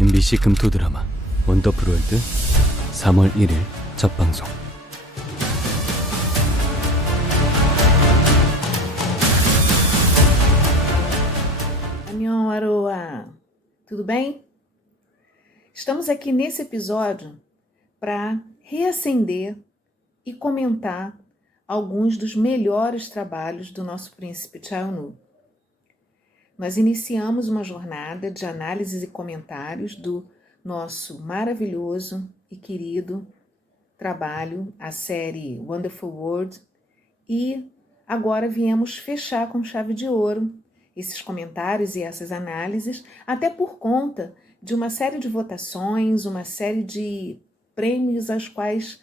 MBC 금토 드라마 원더풀 월드 3월 1일 첫 방송. Annyeong, Aroa! Tudo bem? Estamos aqui nesse episódio para reacender e comentar alguns dos melhores trabalhos do nosso príncipe Chaonu. Nós iniciamos uma jornada de análises e comentários do nosso maravilhoso e querido trabalho, a série Wonderful World, e agora viemos fechar com chave de ouro esses comentários e essas análises, até por conta de uma série de votações, uma série de prêmios aos quais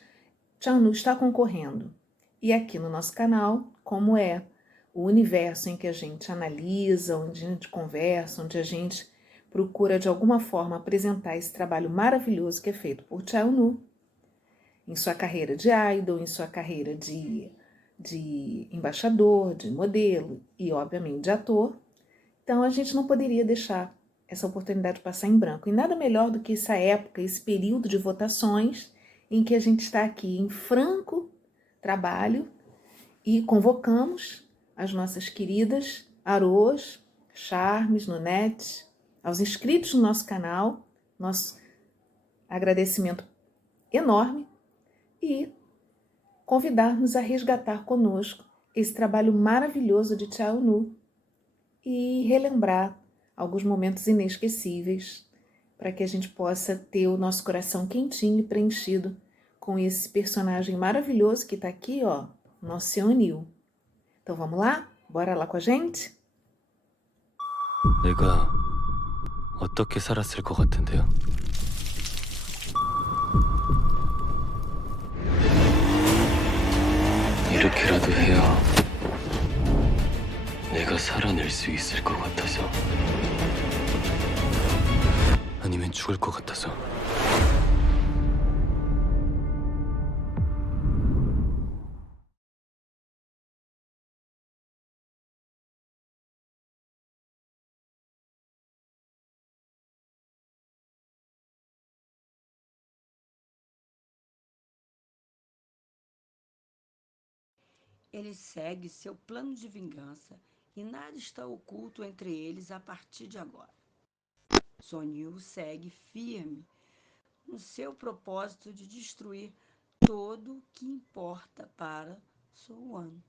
Chaonu está concorrendo. E aqui no nosso canal, como é o universo em que a gente analisa, onde a gente conversa, onde a gente procura de alguma forma apresentar esse trabalho maravilhoso que é feito por Chaonu, em sua carreira de idol, em sua carreira de embaixador, de modelo e, obviamente, de ator. Então, a gente não poderia deixar essa oportunidade passar em branco. E nada melhor do que essa época, esse período de votações, em que a gente está aqui em franco trabalho e convocamos as nossas queridas Aroas, Charmes, Nunetes, aos inscritos no nosso canal, nosso agradecimento enorme, e convidar-nos a resgatar conosco esse trabalho maravilhoso de Chaonu e relembrar alguns momentos inesquecíveis para que a gente possa ter o nosso coração quentinho e preenchido com esse personagem maravilhoso que está aqui, ó, nosso Seonil. Então vamos lá? Bora lá com a gente? 내가 어떻게 살았을 것 같은데요? 이렇게라도 해야 내가 살아낼 수 있을 것 같아서, 아니면 죽을 것 같아서. Ele segue seu plano de vingança e nada está oculto entre eles a partir de agora. Sonil segue firme no seu propósito de destruir todo o que importa para Sowan.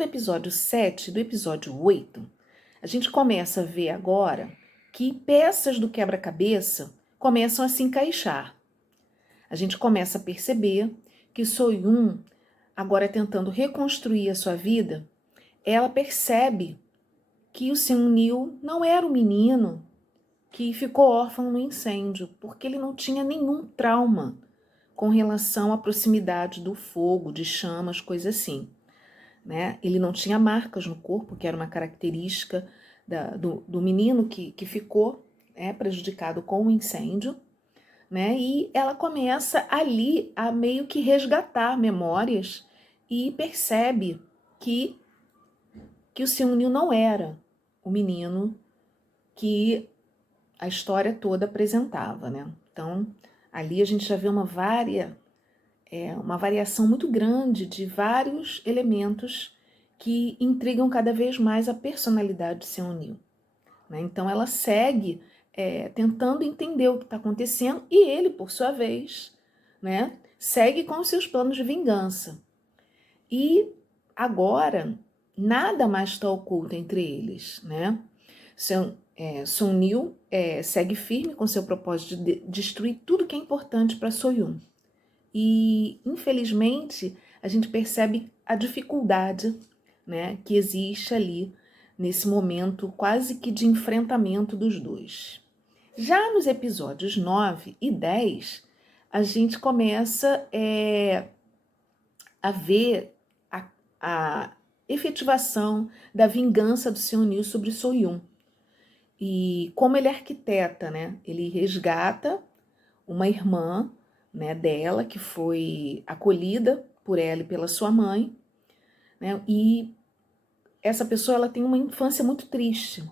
do episódio 7, do episódio 8, a gente começa a ver agora que peças do quebra-cabeça começam a se encaixar. A gente começa a perceber que Soyun, agora tentando reconstruir a sua vida, ela percebe que o Seung-Nil não era o menino que ficou órfão no incêndio, porque ele não tinha nenhum trauma com relação à proximidade do fogo, de chamas, coisa assim. Né? Ele não tinha marcas no corpo, que era uma característica do menino que ficou prejudicado com o incêndio. Né? E ela começa ali a meio que resgatar memórias e percebe que o Seung-Nil não era o menino que a história toda apresentava. Né? Então, ali a gente já vê uma variação muito grande de vários elementos que intrigam cada vez mais a personalidade de Seung-Nil. Né? Então ela segue tentando entender o que está acontecendo e ele, por sua vez, né, segue com os seus planos de vingança. E agora nada mais está oculto entre eles. Né? Seung-Nil segue firme com seu propósito de destruir tudo que é importante para Soyun. E, infelizmente, a gente percebe a dificuldade, né, que existe ali nesse momento quase que de enfrentamento dos dois. Já nos episódios 9 e 10, a gente começa a ver a efetivação da vingança do Seung-Nil sobre Soyun. E como ele arquiteta, né, ele resgata uma irmã, né, dela, que foi acolhida por ela e pela sua mãe, né, e essa pessoa ela tem uma infância muito triste,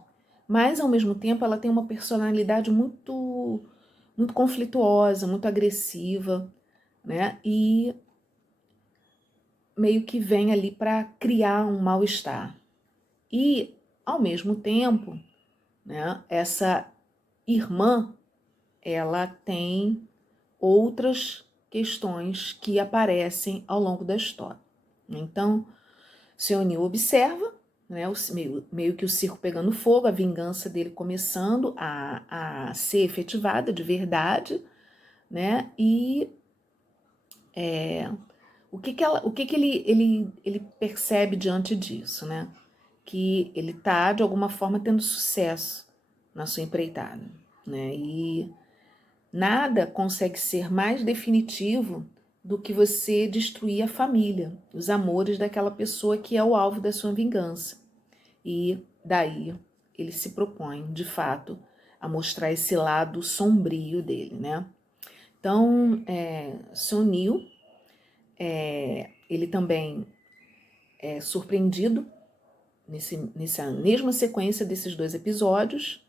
mas ao mesmo tempo ela tem uma personalidade muito, muito conflituosa, muito agressiva, né, e meio que vem ali para criar um mal-estar. E, ao mesmo tempo, né, essa irmã, ela tem outras questões que aparecem ao longo da história. Então, Seung-Nil observa, né, meio que o circo pegando fogo, a vingança dele começando a ser efetivada de verdade, né, e o que ele percebe diante disso, né? Que ele está, de alguma forma, tendo sucesso na sua empreitada, né? E nada consegue ser mais definitivo do que você destruir a família, os amores daquela pessoa que é o alvo da sua vingança. E daí ele se propõe, de fato, a mostrar esse lado sombrio dele, né? Então, Seung-Nil, ele também é surpreendido nessa mesma sequência desses dois episódios,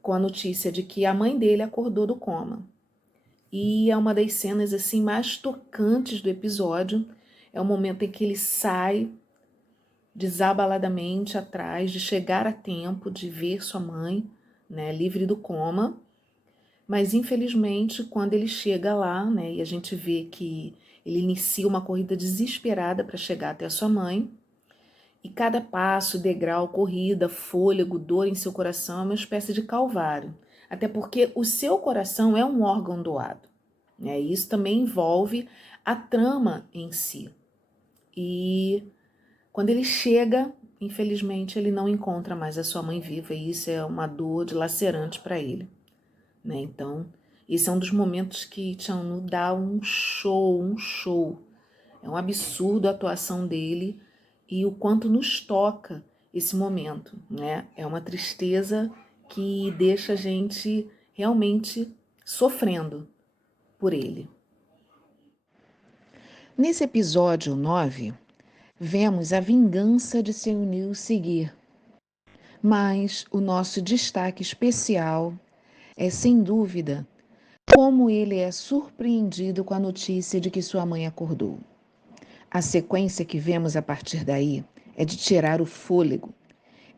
com a notícia de que a mãe dele acordou do coma. E é uma das cenas assim mais tocantes do episódio. É o momento em que ele sai desabaladamente atrás de chegar a tempo de ver sua mãe, né, livre do coma. Mas infelizmente, quando ele chega lá, né, e a gente vê que ele inicia uma corrida desesperada para chegar até a sua mãe, e cada passo, degrau, corrida, fôlego, dor em seu coração é uma espécie de calvário. Até porque o seu coração é um órgão doado. Né? E isso também envolve a trama em si. E quando ele chega, infelizmente, ele não encontra mais a sua mãe viva. E isso é uma dor dilacerante para ele. Né? Então, esse é um dos momentos que Chan-wook dá um show. É um absurdo a atuação dele e o quanto nos toca esse momento, né? É uma tristeza que deixa a gente realmente sofrendo por ele. Nesse episódio 9, vemos a vingança de Seung-Nil seguir. Mas o nosso destaque especial é, sem dúvida, como ele é surpreendido com a notícia de que sua mãe acordou. A sequência que vemos a partir daí é de tirar o fôlego.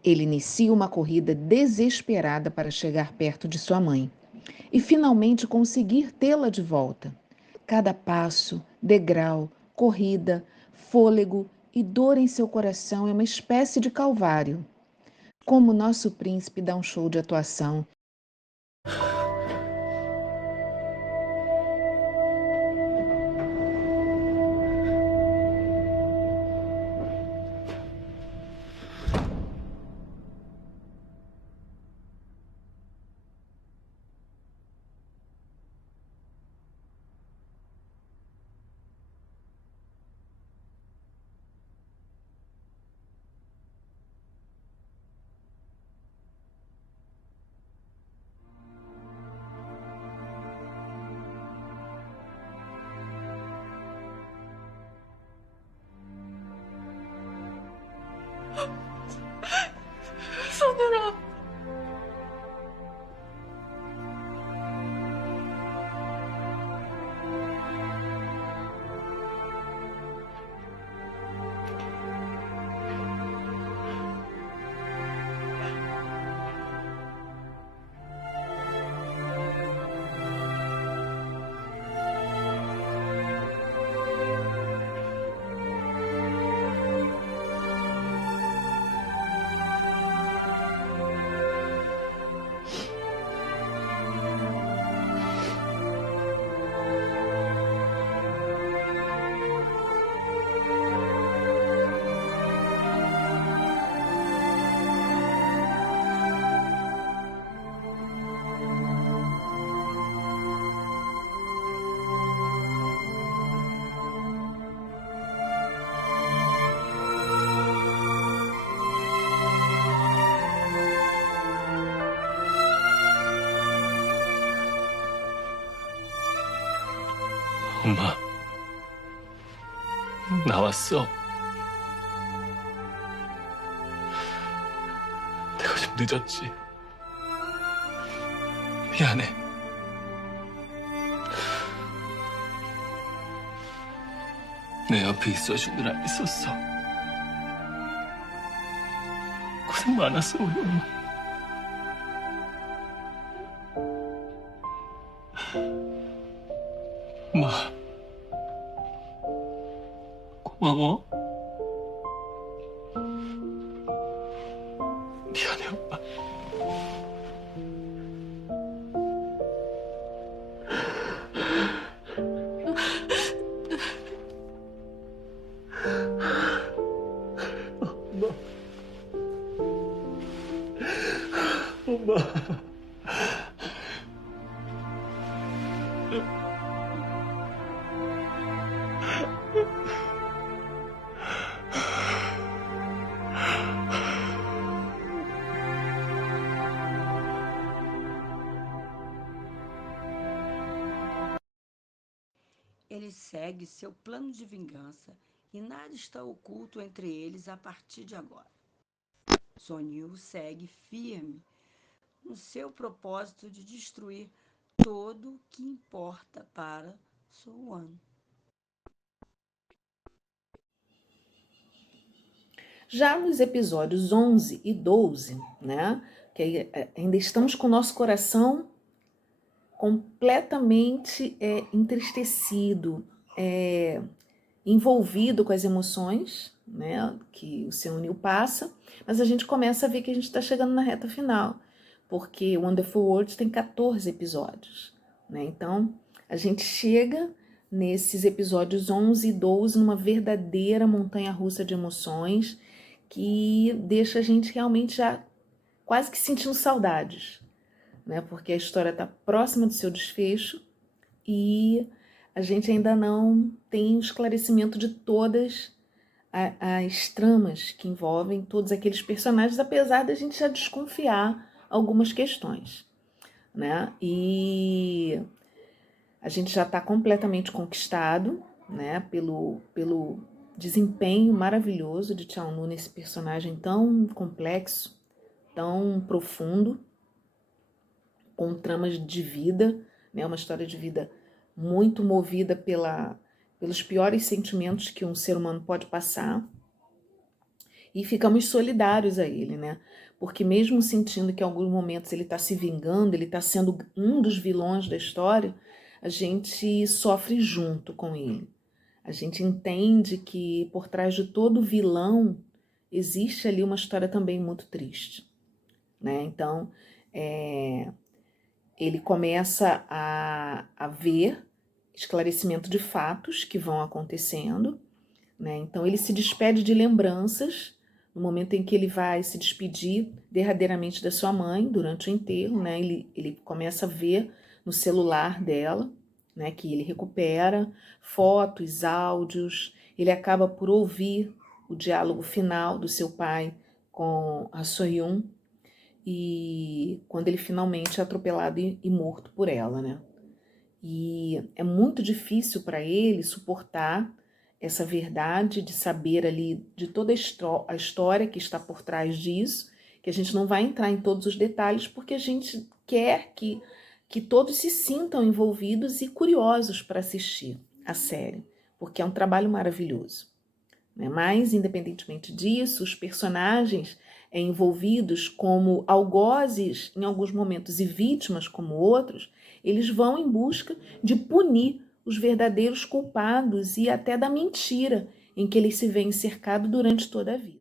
Ele inicia uma corrida desesperada para chegar perto de sua mãe e finalmente conseguir tê-la de volta. Cada passo, degrau, corrida, fôlego e dor em seu coração é uma espécie de calvário. Como o nosso príncipe dá um show de atuação. 손으로 엄마, 나왔어. 내가 좀 늦었지. 미안해. 내 옆에 있어주느라 있었어. 고생 많았어, 우리 엄마. 엄마, 고마워. 미안해, 엄마. 엄마. Ele segue seu plano de vingança e nada está oculto entre eles a partir de agora. Sonyu segue firme no seu propósito de destruir todo o que importa para So-won. Já nos episódios 11 e 12, né, que ainda estamos com o nosso coração completamente entristecido, envolvido com as emoções, né, que o Seung-Nil passa, mas a gente começa a ver que a gente está chegando na reta final, porque Wonderful World tem 14 episódios, né? Então a gente chega nesses episódios 11 e 12 numa verdadeira montanha-russa de emoções que deixa a gente realmente já quase que sentindo saudades, né? Porque a história está próxima do seu desfecho e a gente ainda não tem o esclarecimento de todas as tramas que envolvem todos aqueles personagens, apesar da gente já desconfiar algumas questões, né? E a gente já está completamente conquistado, né, pelo desempenho maravilhoso de Chaunu nesse personagem tão complexo, tão profundo, com tramas de vida, né, uma história de vida muito movida pelos piores sentimentos que um ser humano pode passar, e ficamos solidários a ele, né? Porque mesmo sentindo que em alguns momentos ele está se vingando, ele está sendo um dos vilões da história, a gente sofre junto com ele. A gente entende que por trás de todo vilão existe ali uma história também muito triste, né? Então, ele começa a ver esclarecimento de fatos que vão acontecendo, né? Então, ele se despede de lembranças no momento em que ele vai se despedir derradeiramente da sua mãe durante o enterro, né? Ele começa a ver no celular dela, né, que ele recupera fotos, áudios, ele acaba por ouvir o diálogo final do seu pai com a Soyun, e quando ele finalmente é atropelado e morto por ela, né? E é muito difícil para ele suportar essa verdade de saber ali de toda a história que está por trás disso, que a gente não vai entrar em todos os detalhes, porque a gente quer que todos se sintam envolvidos e curiosos para assistir a série, porque é um trabalho maravilhoso, né? Mas, independentemente disso, os personagens envolvidos como algozes em alguns momentos e vítimas como outros, eles vão em busca de punir os verdadeiros culpados e até da mentira em que eles se veem cercados durante toda a vida.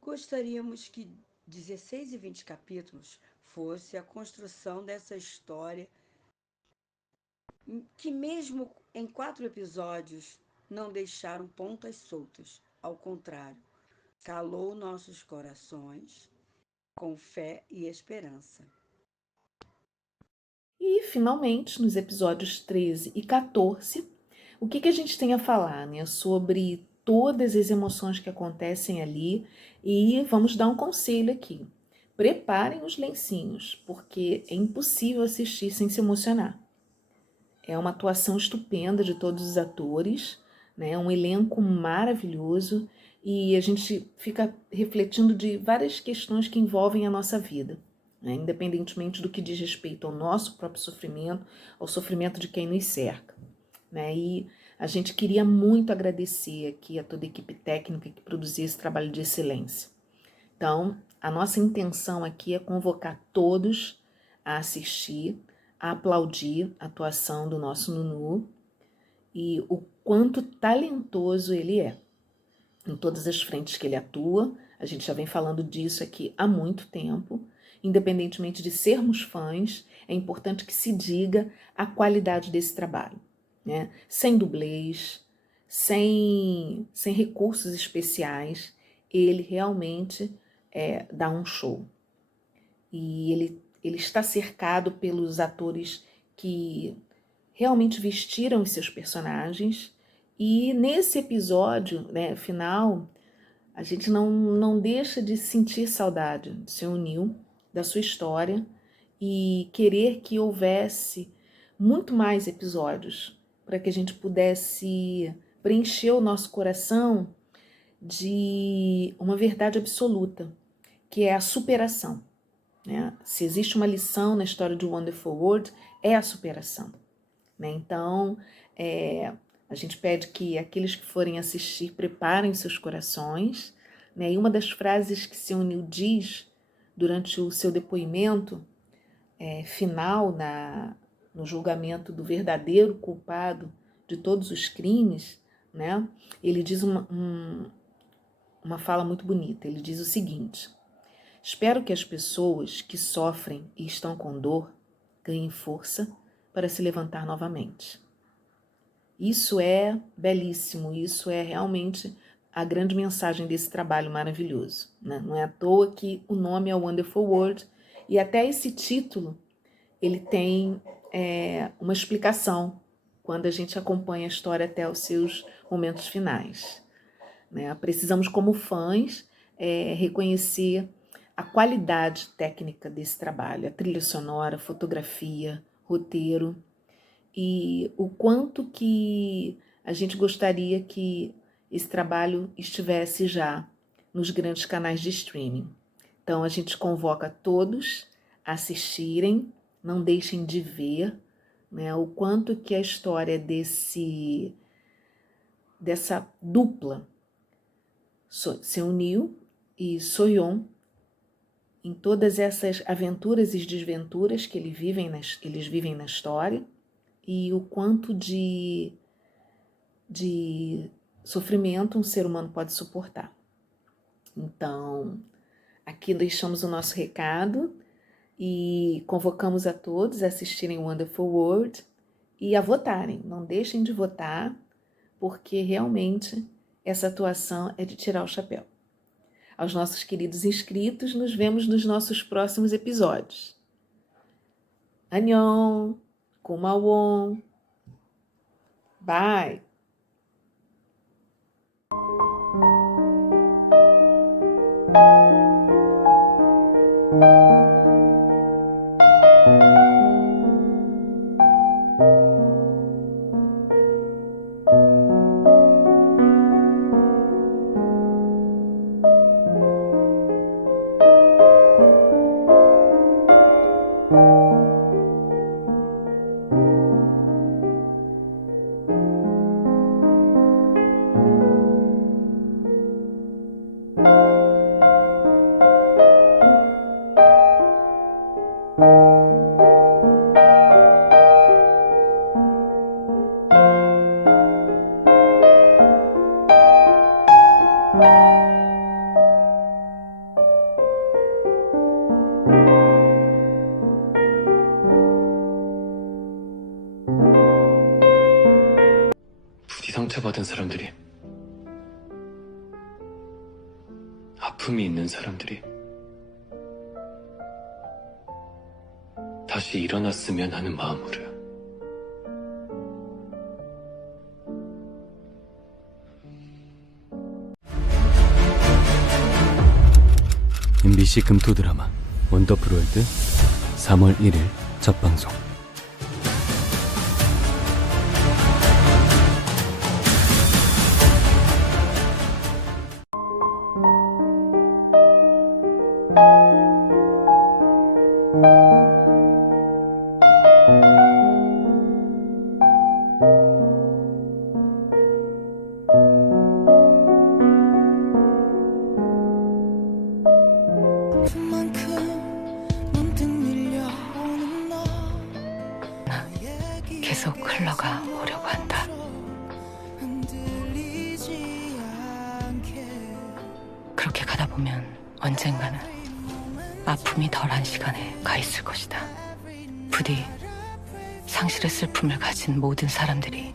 Gostaríamos que 16 e 20 capítulos fosse a construção dessa história, que mesmo em 4 episódios não deixaram pontas soltas. Ao contrário, calou nossos corações com fé e esperança. E, finalmente, nos episódios 13 e 14, o que a gente tem a falar, né? Sobre todas as emoções que acontecem ali. E vamos dar um conselho aqui. Preparem os lencinhos, porque é impossível assistir sem se emocionar. É uma atuação estupenda de todos os atores, né? Um elenco maravilhoso, e a gente fica refletindo de várias questões que envolvem a nossa vida. né? Independentemente do que diz respeito ao nosso próprio sofrimento, ao sofrimento de quem nos cerca, né? E a gente queria muito agradecer aqui a toda a equipe técnica que produziu esse trabalho de excelência. Então, a nossa intenção aqui é convocar todos a assistir, a aplaudir a atuação do nosso Nunu e o quanto talentoso ele é. Em todas as frentes que ele atua, a gente já vem falando disso aqui há muito tempo. Independentemente de sermos fãs, é importante que se diga a qualidade desse trabalho, né? Sem dublês, sem recursos especiais, ele realmente dá um show. E ele está cercado pelos atores que realmente vestiram os seus personagens. E nesse episódio, né, final, a gente não deixa de sentir saudade de Seu Neil, da sua história, e querer que houvesse muito mais episódios para que a gente pudesse preencher o nosso coração de uma verdade absoluta, que é a superação, né? Se existe uma lição na história de Wonderful World, é a superação, né? Então, a gente pede que aqueles que forem assistir preparem seus corações, né? E uma das frases que Seu Neil diz durante o seu depoimento final no julgamento do verdadeiro culpado de todos os crimes, né? Ele diz uma fala muito bonita. Ele diz o seguinte: espero que as pessoas que sofrem e estão com dor ganhem força para se levantar novamente. Isso é belíssimo, isso é realmente a grande mensagem desse trabalho maravilhoso, né? Não é à toa que o nome é Wonderful World, e até esse título ele tem uma explicação quando a gente acompanha a história até os seus momentos finais, né? Precisamos, como fãs, reconhecer a qualidade técnica desse trabalho, a trilha sonora, fotografia, roteiro, e o quanto que a gente gostaria que esse trabalho estivesse já nos grandes canais de streaming. Então a gente convoca todos a assistirem, não deixem de ver, né, o quanto que a história dessa dupla, Seu Neil e Soyeon, em todas essas aventuras e desventuras que eles vivem na história, e o quanto de sofrimento um ser humano pode suportar. Então, aqui deixamos o nosso recado e convocamos a todos a assistirem Wonderful World e a votarem. Não deixem de votar, porque realmente essa atuação é de tirar o chapéu. Aos nossos queridos inscritos, nos vemos nos nossos próximos episódios. Annyeong! Kumawon! Bye! 부디 상처받은 사람들이, 아픔이 있는 사람들이 다시 일어났으면 하는 마음으로요. MBC 금토 드라마 원더풀 월드 3월 1일 첫 방송. 흘러가 오려고 한다. 그렇게 가다 보면 언젠가는 아픔이 덜한 시간에 가 있을 것이다. 부디 상실의 슬픔을 가진 모든 사람들이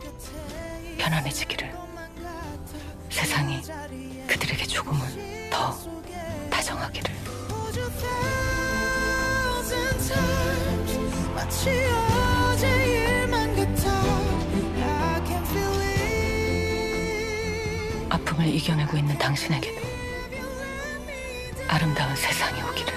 편안해지기를. 세상이 그들에게 조금은 더 다정하기를. 아픔을 이겨내고 있는 당신에게도 아름다운 세상이 오기를.